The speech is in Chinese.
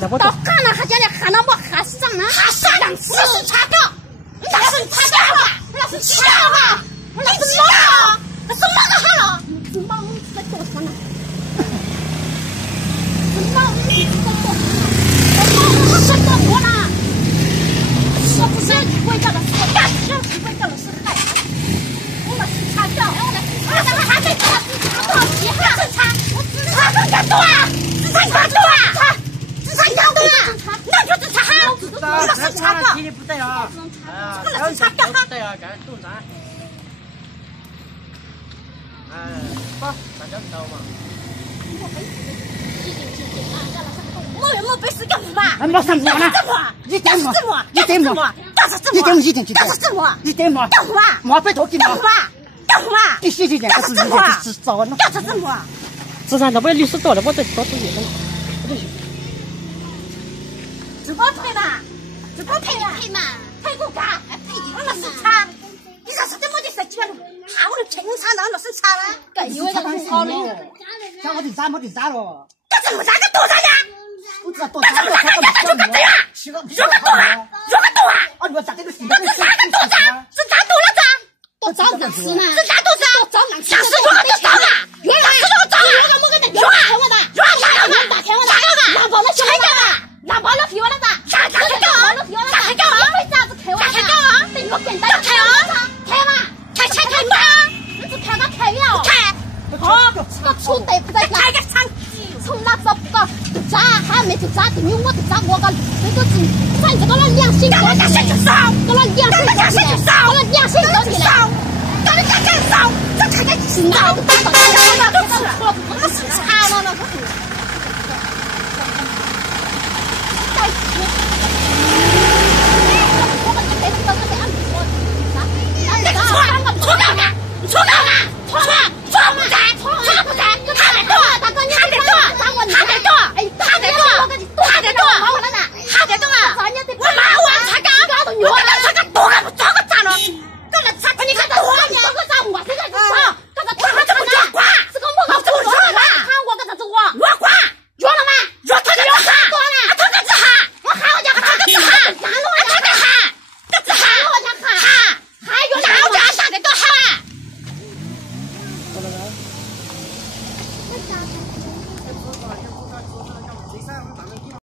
到干了还讲的喊那么喊上呢？喊上两次是查岗，那是查岗吧？那是查岗吧？那是什么？那什么个喊了？什么你在做什么呢？什么你在做什么？我什么活呢？我不是回家的时候，但是回家的时候，我们是查岗，我还没查多少钱还是查？我只查更加多啊！只查更多啊！只查更多啊！那就只查哈，我们是查岗。不对啊！这个是查岗哈。对啊，该动啥？哎，不，大家知道嘛？我没事干嘛？没什么嘛？一点么？一点么？干啥？一点一点干啥？一点么？干嘛？毛被头给干嘛？干嘛？必须一点，这是早呢。干啥？怎么？至少那不60多了，我再多注意。自个赔嘛？自个赔嘛？赔嘛？赔个干？赔我那是查。你说是怎么的事情？哈，我的平常那是查了。该有的很好的。像我的啥没得啥了。干什么啥个多少呀？我知道多少了，他干嘛做个对呀？做个多啊！做个多啊！啊，我咋这个是？那是啥个多少？是咋多了咋？多少哪是呢？是咋多少？多少哪是？那是多少多少啊？原来是多少啊？原来我跟他原来我的，原来大天我的，拿包了小孩啊，拿包了皮我的咋？啥干了皮我的咋？干了？为啥子开我？开干啊？等我简单开啊！开嘛？开嘛？你只开个开呀？开。好，这出队不在家。开个场。从那找不到，咋还没就咋？等于我就咋我个这个是，咱这个人良心，咱良心就少，这个良心就少，这个良心就少，咱人家更少，这才叫少，这是查了那个。